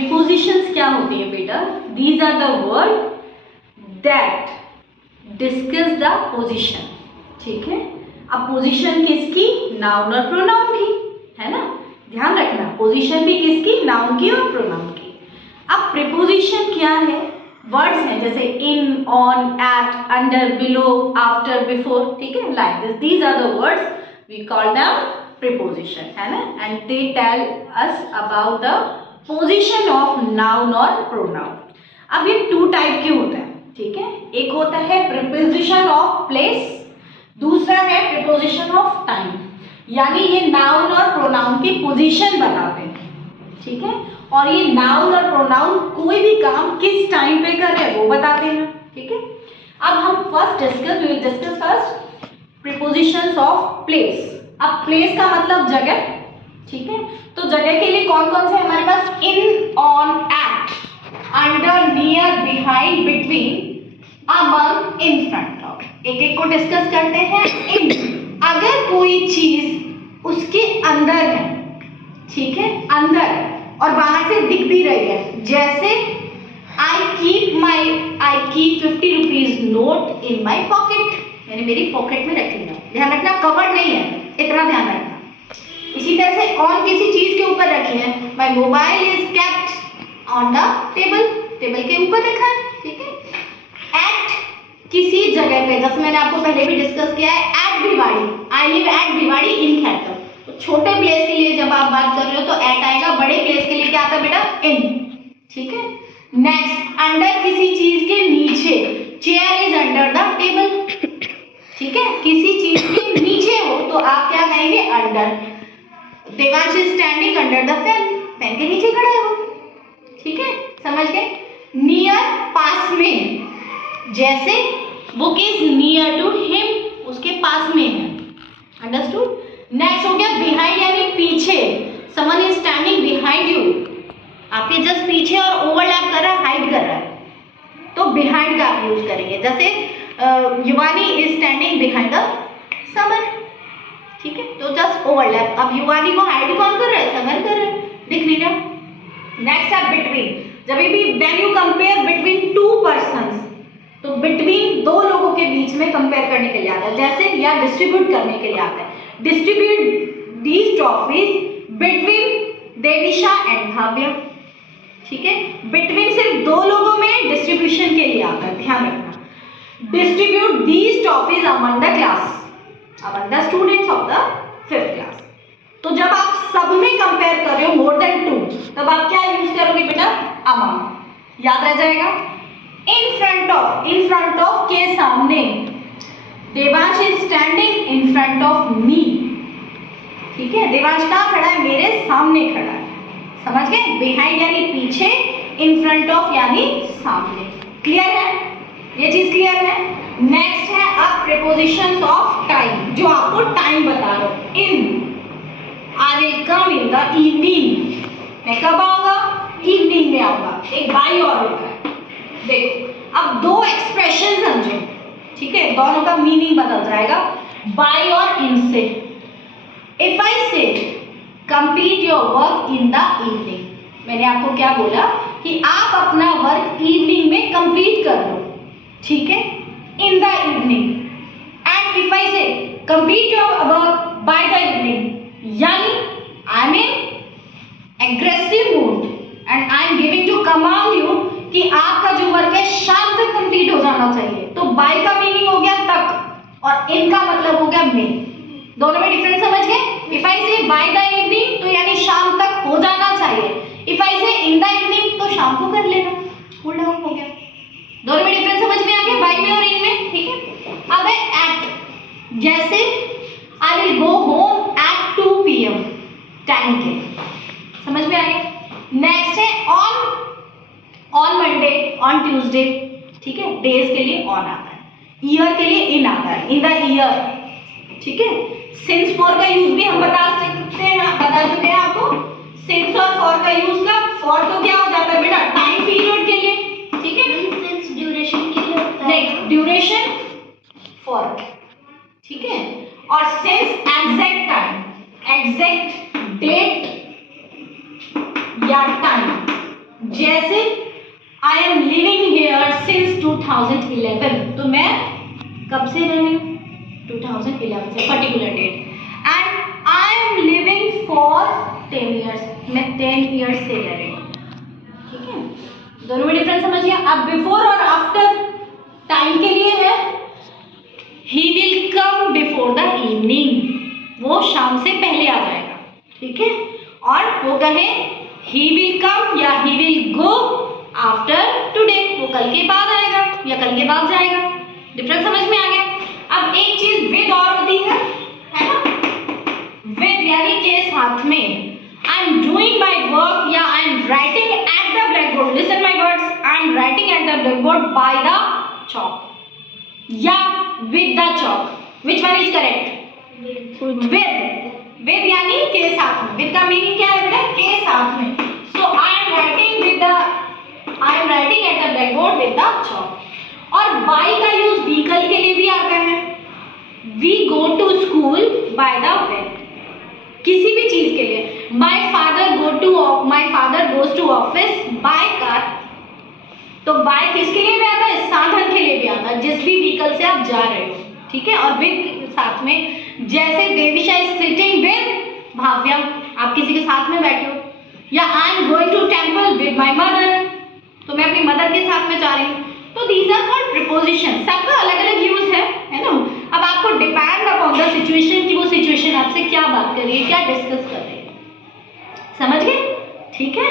Prepositions क्या होती है बेटा? These are the word that discuss the position, ठीक है। अब पोजीशन किसकी? नाउन और प्रोनाउन की, है ना, ध्यान रखना। पोजीशन भी किसकी? नाउन की और प्रोनाउन की। अब प्रीपोजिशन क्या है? वर्ड्स हैं जैसे in, on, at, under, below, after, before, ठीक है, like this. These are the words we call them preposition, है ना, and they tell us about the position of noun और प्रोनाउन। अब ये टू टाइप के होते हैं, ठीक है। एक होता है प्रीपोजिशन ऑफ प्लेस, दूसरा है प्रीपोजिशन ऑफ टाइम, यानी ये नाउन और प्रोनाउन की पोजीशन बताते हैं, ठीक है। और ये नाउन और प्रोनाउन कोई भी काम किस टाइम पे कर रहे हैं वो बताते हैं, ठीक है। अब हम first discuss first prepositions of place. अब प्लेस का मतलब जगह, ठीक है। तो जगह के लिए कौन कौन से हमारे पास? In, on, at, under, near, behind, between, among, in front of. एक एक को डिस्कस करते हैं। इन, अगर कोई चीज उसके अंदर है, ठीक है, अंदर, और बाहर से दिख भी रही है, जैसे I keep 50 rupees note in my pocket, मैंने मेरी पॉकेट में रख लिया, ध्यान रखना कवर्ड नहीं है, इतना ध्यान रखना। इसी तरह से ऑन किसी चीज के ऊपर रखी है, my mobile is kept on the table, table के ऊपर रखा है, ठीक है। एट किसी जगह पे, जैसे मैंने आपको पहले भी डिस्कस किया है, at Bhiwadi, I live at Bhiwadi in Khaitar. तो छोटे प्लेस के लिए जब आप बात कर रहे हो तो एट आएगा, बड़े प्लेस के लिए क्या आता है बेटा? इन, ठीक है। नेक्स्ट, अंडर किसी चीज के नीचे, chair is under the table, ठीक है, किसी चीज के नीचे हो तो आप क्या कहेंगे? Under. Devansh is standing under the fan, fan के नीचे खड़ा है वो, ठीक है, समझ गए। नियर, पास में, जैसे book is near to him, उसके पास में है, अंडरस्टूड। नेक्स्ट हो गया बिहाइंड, यानी पीछे, someone is standing behind you, आपके जस्ट पीछे और ओवरलैप कर रहा है, हाइड कर रहा है, तो बिहाइंड का आप यूज करेंगे। जैसे Yuvani is standing behind the Samar, ठीक है, तो जस्ट ओवरलैप। अब युवानी को हाइड कौन कर रहा है? समर कर रहा है, दिख नहीं रहा। नेक्स्ट है बिटवीन, जब भी when you compare between two persons, तो बिटवीन दो लोगों के बीच में कंपेयर करने के लिए आता है, जैसे या डिस्ट्रीब्यूट करने के लिए आता है। Distribute these trophies between Devisha and Bhavya, ठीक है। बिटवीन सिर्फ दो लोगों में डिस्ट्रीब्यूशन के लिए आता है, ध्यान रखना। Distribute these trophies among the class, among the students of the 5th class. तो जब आप सब में कंपेयर कर रहे हो मोर देन 2, तब आप क्या यूज करोगे बेटा? अमंग, याद रह जाएगा। इन फ्रंट ऑफ के सामने, Devansh is standing in front of me, ठीक है, देवांश कहाँ खड़ा है? मेरे सामने खड़ा है, समझ गए। बिहाइंड यानी पीछे, इन फ्रंट ऑफ यानी सामने, क्लियर है? ये चीज क्लियर है? नेक्स्ट है अब प्रीपोजिशंस ऑफ टाइम, जो आपको टाइम बता रहा हूं। In, I will come in the evening, मैं कब आऊंगा? इवनिंग में आऊंगा। एक बाई और होता है, देखो अब दो एक्सप्रेशन समझो, ठीक है, दोनों का मीनिंग बदल जाएगा बाय और इन से। If I say complete your work in the evening, मैंने आपको क्या बोला कि आप अपना वर्क इवनिंग में कंप्लीट कर लो, ठीक है, in the evening. And if I say complete your work by the evening, यानी I am in aggressive mood and I am giving to command you कि आपका जो वर्क है शाम तक कंप्लीट हो जाना चाहिए। तो बाय का मीनिंग हो गया तक, और इन का मतलब हो गया में। दोनों में डिफरेंस समझ गए? इफ आई से बाय द इवनिंग, तो यानी शाम तक हो जाना चाहिए। इफ आई से इन द इवनिंग, तो शाम को कर लेना, कूल डाउन हो गया। दोनों में डिफरेंस समझ में आ गया, बाय में और इन में, ठीक है। अब है एट, जैसे I will go home at 2 PM, time के, समझ में आ गया। नेक्स्ट है ऑन मंडे, ऑन ट्यूसडे, ठीक है, डेज के लिए ऑन आता है, ईयर के लिए इन आता है, इन द ईयर, ठीक है। सिंस फॉर का यूज भी हम बता चुके हैं आपको। सिंस और फॉर का यूज का, फॉर तो क्या हो जाता है बेटा? टाइम पीरियड के लिए, ठीक है। सिंस ड्यूरेशन के लिए होता है, नहीं, ड्यूरेशन फॉर, ठीक है। और since exact time, exact date या टाइम, 2011, तो मैं कब से रह रही हूँ 2011 से, particular date, and I am living for 10 years, मैं 10 ईयर्स से रह रही हूँ, ठीक है। दोनों में डिफरेंस समझिए। अब बिफोर और आफ्टर टाइम के लिए है, he will come before the evening, वो शाम से पहले आ जाएगा, ठीक है। और वो कहे ही विल कम या he will go after today, वो कल के बाद आएगा या कल के बाद जाएगा। डिफरेंस समझ में आ गया। अब एक चीज विद और होती है ना, विद यानी के साथ में। I am doing my work या I am writing at the black board, listen my words, I am writing at the black board by the chalk या with the chalk, which one is correct? with यानी के साथ में, with का meaning क्या है बेटा, के साथ में। so I am writing at the blackboard with the chalk। और by का यूज व्हीकल के लिए भी आता है, we go to school by the van, किसी भी चीज के लिए। my father goes to office by car, तो बाय किसके लिए भी आता है, साधन के लिए भी आता है, जिस भी व्हीकल से आप जा रहे हो, ठीक है। और विद साथ में, जैसे Devisha is sitting with Bhavya, आप किसी के साथ में बैठे हो, या I am going to temple with my mother, तो मैं अपनी मदर के साथ में जा रही हूँ। तो दीज आर कॉल्ड प्रीपोजिशन, सबका अलग अलग यूज है ना। अब आपको डिपेंड अपॉन द सिचुएशन कि वो सिचुएशन आपसे क्या बात कर रही है, क्या डिस्कस कर रही है, समझ गए, ठीक है।